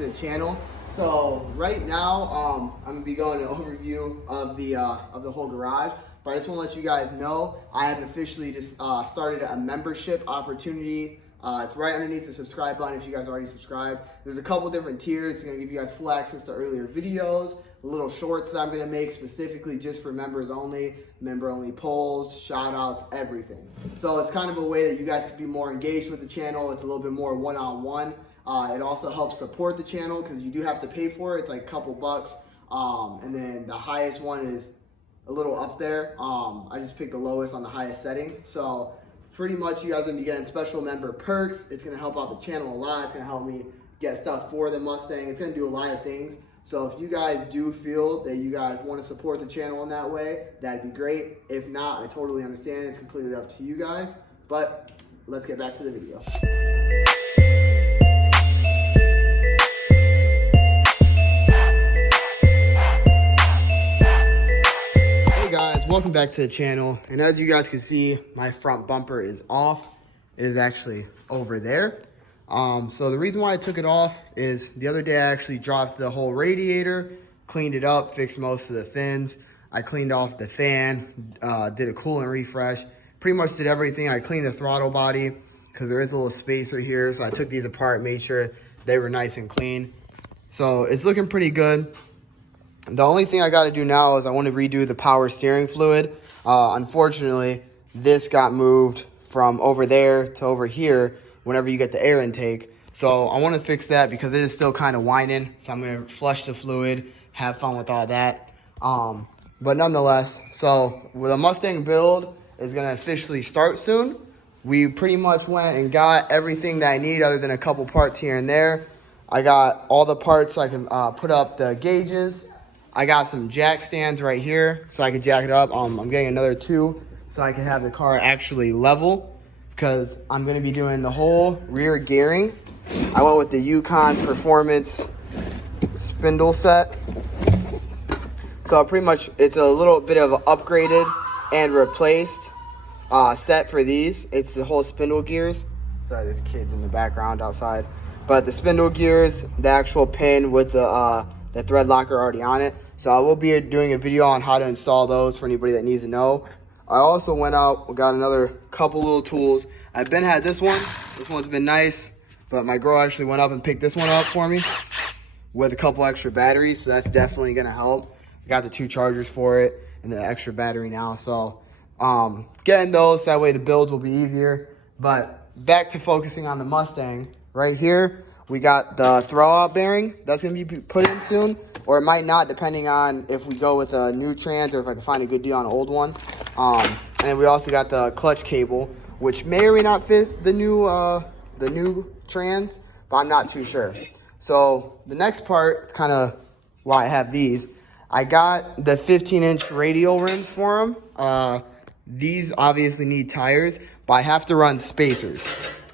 to the channel. So right now, I'm gonna be going an overview of the whole garage. But I just want to let you guys know I have officially just started a membership opportunity. It's right underneath the subscribe button if you guys already subscribed. There's a couple different tiers. It's gonna give you guys full access to earlier videos, little shorts that I'm gonna make specifically just for members only, member only polls, shout outs, everything. So it's kind of a way that you guys can be more engaged with the channel. It's a little bit more one-on-one. It also helps support the channel because you do have to pay for it. It's like a couple bucks. And then the highest one is a little up there. I just picked the lowest on the highest setting. So pretty much you guys are gonna be getting special member perks. It's gonna help out the channel a lot. It's gonna help me get stuff for the Mustang. It's gonna do a lot of things. So if you guys do feel that you guys want to support the channel in that way, that'd be great. If not, I totally understand. It's completely up to you guys. But let's get back to the video. Welcome back to the channel, and as you guys can see, my front bumper is off. It is actually over there. So the reason why I took it off is the other day I actually dropped the whole radiator, cleaned it up, fixed most of the fins. I cleaned off the fan, did a coolant refresh, pretty much did everything. I cleaned the throttle body because there is a little spacer here, so I took these apart, made sure they were nice and clean. So it's looking pretty good. The only thing I got to do now is I want to redo the power steering fluid. Unfortunately, this got moved from over there to over here whenever you get the air intake. So I want to fix that because it is still kind of whining. So I'm going to flush the fluid, have fun with all that. But nonetheless, so the Mustang build is going to officially start soon. We pretty much went and got everything that I need other than a couple parts here and there. I got all the parts so I can put up the gauges. I got some jack stands right here so I can jack it up. I'm getting another 2 so I can have the car actually level because I'm going to be doing the whole rear gearing. I went with the Yukon Performance spindle set. So pretty much it's a little bit of an upgraded and replaced set for these. It's the whole spindle gears. Sorry, there's kids in the background outside. But the spindle gears, the actual pin with the thread locker already on it. So I will be doing a video on how to install those for anybody that needs to know. I also went out, got another couple little tools. I've been had this one. This one's been nice, but my girl actually went up and picked this one up for me with a couple extra batteries. So that's definitely gonna help. I got the 2 chargers for it and the extra battery now. So getting those, so that way the builds will be easier. But back to focusing on the Mustang. Right here, we got the throwout bearing. That's going to be put in soon, or it might not, depending on if we go with a new trans or if I can find a good deal on an old one. And then we also got the clutch cable, which may or may not fit the new trans, but I'm not too sure. So the next part is kind of why I have these. I got the 15-inch radial rims for them. These obviously need tires, but I have to run spacers.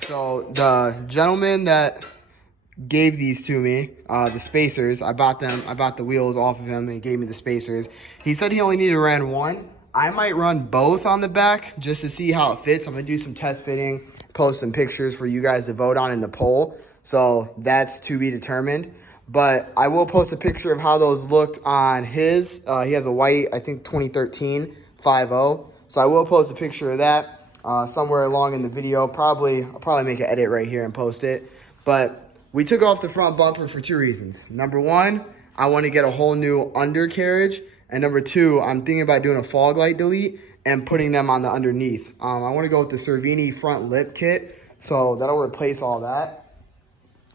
So the gentleman that gave these to me, the spacers, I bought the wheels off of him and he gave me the spacers. He said he only needed to run 1. I might run both on the back just to see how it fits. I'm gonna do some test fitting, post some pictures for you guys to vote on in the poll. So that's to be determined. But I will post a picture of how those looked on his. He has a white, I think 2013 5.0. So I will post a picture of that somewhere along in the video. I'll probably make an edit right here and post it. But we took off the front bumper for 2 reasons. Number 1, I want to get a whole new undercarriage. And number 2, I'm thinking about doing a fog light delete and putting them on the underneath. I want to go with the Cervini front lip kit. So that'll replace all that.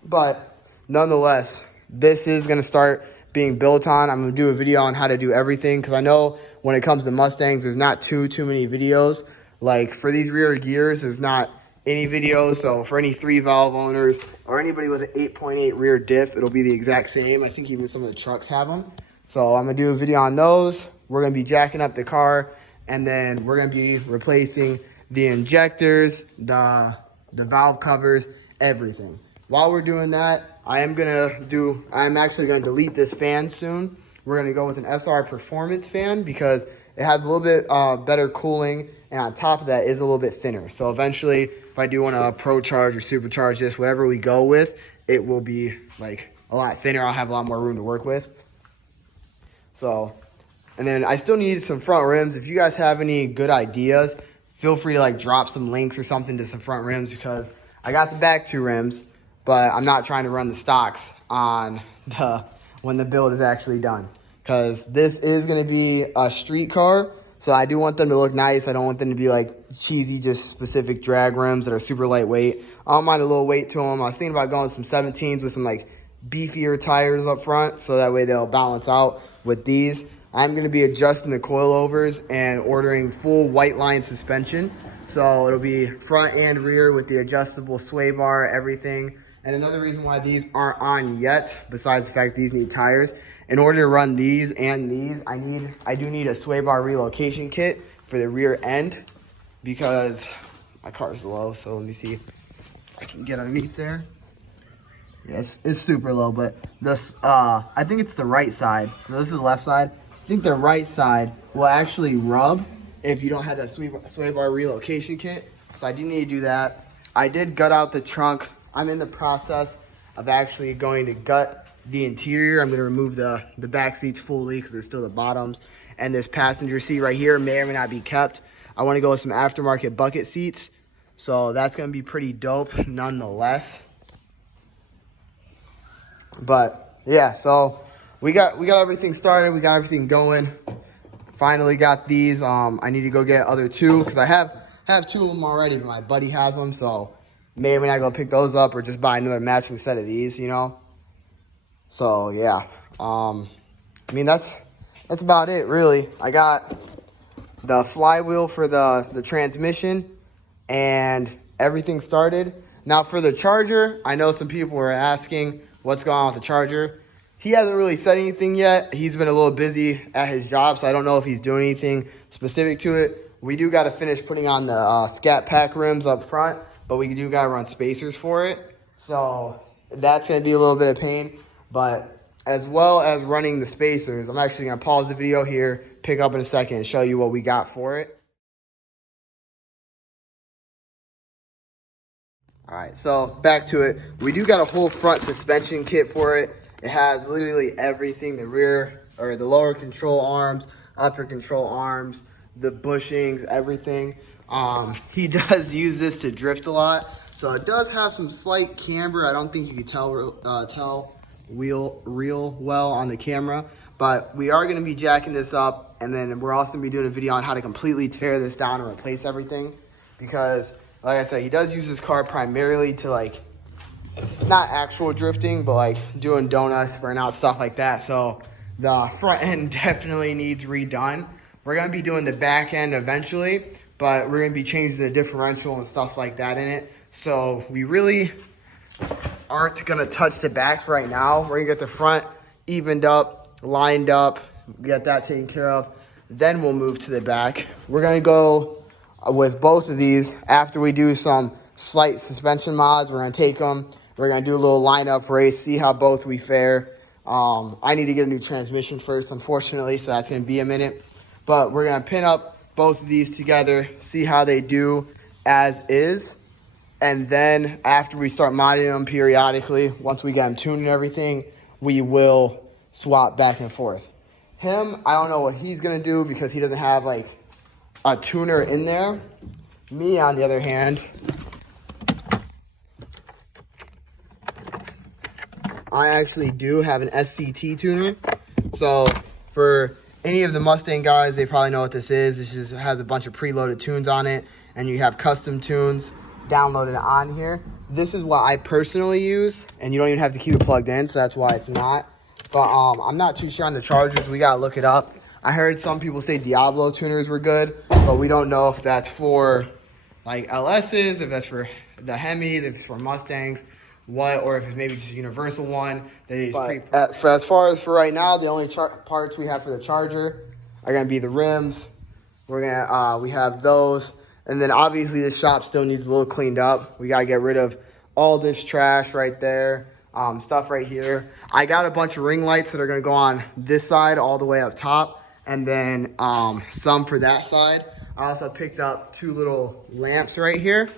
But nonetheless, this is going to start being built on. I'm going to do a video on how to do everything because I know when it comes to Mustangs, there's not too many videos. Like for these rear gears, there's not any videos. So for any 3-valve owners or anybody with an 8.8 rear diff, it'll be the exact same. I think even some of the trucks have them. So I'm going to do a video on those. We're going to be jacking up the car, and then we're going to be replacing the injectors, the valve covers, everything. While we're doing that, I'm actually going to delete this fan soon. We're going to go with an SR Performance fan because it has a little bit better cooling, and on top of that is a little bit thinner. So eventually, if I do want to pro charge or supercharge this, whatever we go with, it will be like a lot thinner. I'll have a lot more room to work with. So, and then I still need some front rims. If you guys have any good ideas, feel free to like drop some links or something to some front rims, because I got the back 2 rims, but I'm not trying to run the stocks on when the build is actually done, because this is going to be a street car. So I do want them to look nice. I don't want them to be like cheesy, just specific drag rims that are super lightweight. I don't mind a little weight to them. I was thinking about going some 17s with some like beefier tires up front, so that way they'll balance out with these. I'm going to be adjusting the coilovers and ordering full white line suspension. So it'll be front and rear with the adjustable sway bar, everything. And another reason why these aren't on yet, besides the fact these need tires, in order to run these and these, I do need a sway bar relocation kit for the rear end, because my car is low. So let me see if I can get underneath there. Yeah, it's super low, but this, I think it's the right side. So this is the left side. I think the right side will actually rub if you don't have that sway bar relocation kit. So I do need to do that. I did gut out the trunk. I'm in the process of actually going to gut the interior. I'm going to remove the back seats fully, because they're still the bottoms. And this passenger seat right here may or may not be kept. I want to go with some aftermarket bucket seats. So that's going to be pretty dope nonetheless. But yeah, so we got everything started. We got everything going. Finally got these. I need to go get other 2, because I have 2 of them already, but my buddy has them. So may or may not go pick those up, or just buy another matching set of these, you know. So yeah, I mean that's about it really. I got the flywheel for the transmission and everything started. Now for the charger, I know some people were asking what's going on with the charger. He hasn't really said anything yet. He's been a little busy at his job, so I don't know if he's doing anything specific to it. We do got to finish putting on the Scat Pack rims up front, but we do got to run spacers for it. So that's going to be a little bit of pain. But as well as running the spacers, I'm actually going to pause the video here, pick up in a second, and show you what we got for it. All right, so back to it. We do got a whole front suspension kit for it. It has literally everything: the rear or the lower control arms, upper control arms, the bushings, everything. He does use this to drift a lot, so it does have some slight camber. I don't think you can tell real well on the camera, but we are going to be jacking this up, and then we're also going to be doing a video on how to completely tear this down and replace everything, because like I said, he does use this car primarily to like, not actual drifting, but like doing donuts, burnout, stuff like that. So the front end definitely needs redone. We're going to be doing the back end eventually, but we're going to be changing the differential and stuff like that in it. So we really aren't going to touch the back right now. We're going to get the front evened up, lined up, get that taken care of. Then we'll move to the back. We're going to go with both of these after we do some slight suspension mods. We're going to take them. We're going to do a little lineup race, see how both we fare. I need to get a new transmission first, unfortunately, so that's going to be a minute. But we're going to pin up both of these together, see how they do as is. And then after we start modding them periodically, once we get them tuned and everything, we will swap back and forth. Him, I don't know what he's going to do, because he doesn't have like a tuner in there. Me, on the other hand, I actually do have an SCT tuner. So for any of the Mustang guys, they probably know what this is. This just has a bunch of preloaded tunes on it, and you have custom tunes downloaded on here. This is what I personally use, and you don't even have to keep it plugged in, so that's why it's not. But I'm not too sure on the chargers. We gotta look it up. I heard some people say Diablo tuners were good, but we don't know if that's for like LSs, if that's for the Hemis, if it's for Mustangs, or if it's maybe just a universal one. As far as for right now, the only parts we have for the charger are gonna be the rims. We have those, and then obviously the shop still needs a little cleaned up. We gotta get rid of all this trash right there, stuff right here. I got a bunch of ring lights that are gonna go on this side all the way up top, and then some for that side. I also picked up 2 little lamps right here.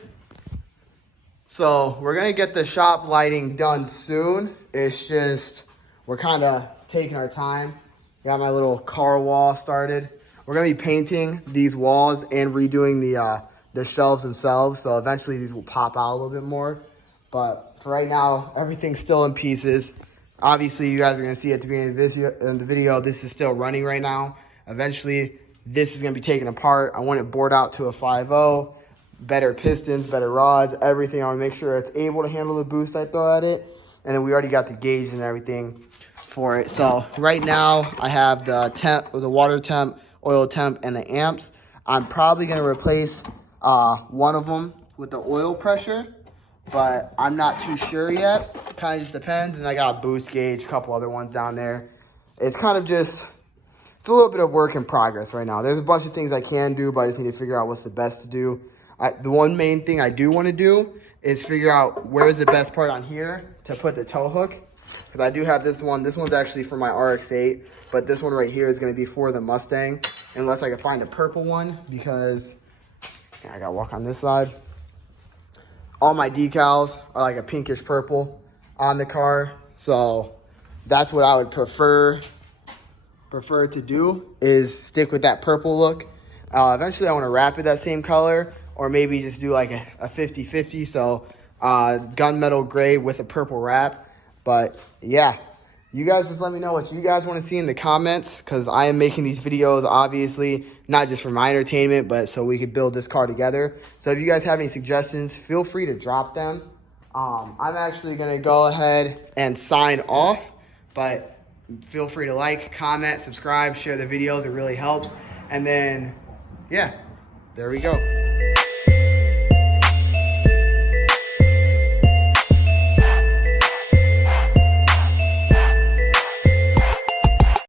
So we're gonna get the shop lighting done soon. It's just, we're kind of taking our time. Got my little car wall started. We're gonna be painting these walls and redoing the shelves themselves. So eventually these will pop out a little bit more. But for right now, everything's still in pieces. Obviously, you guys are gonna see at the beginning of the video, this is still running right now. Eventually, this is gonna be taken apart. I want it bored out to a 5.0. Better pistons, better rods, everything. I want to make sure it's able to handle the boost I throw at it. And then we already got the gauge and everything for it. So right now I have the temp, the water temp, oil temp, and the amps. I'm probably going to replace one of them with the oil pressure, but I'm not too sure yet. Kind of just depends. And I got a boost gauge, a couple other ones down there. It's kind of just, it's a little bit of work in progress right now. There's a bunch of things I can do, but I just need to figure out what's the best to do. The one main thing I do want to do is figure out where's the best part on here to put the tow hook. Because I do have this one. This one's actually for my RX-8, but this one right here is going to be for the Mustang. Unless I can find a purple one, because I got to walk on this side. All my decals are like a pinkish purple on the car. So that's what I would prefer to do, is stick with that purple look. Eventually I want to wrap it that same color, or maybe just do like a 50-50, so gunmetal gray with a purple wrap. But yeah, you guys just let me know what you guys want to see in the comments, because I am making these videos, obviously, not just for my entertainment, but so we could build this car together. So if you guys have any suggestions, feel free to drop them. I'm actually going to go ahead and sign off, but feel free to like, comment, subscribe, share the videos. It really helps. And then, yeah, there we go.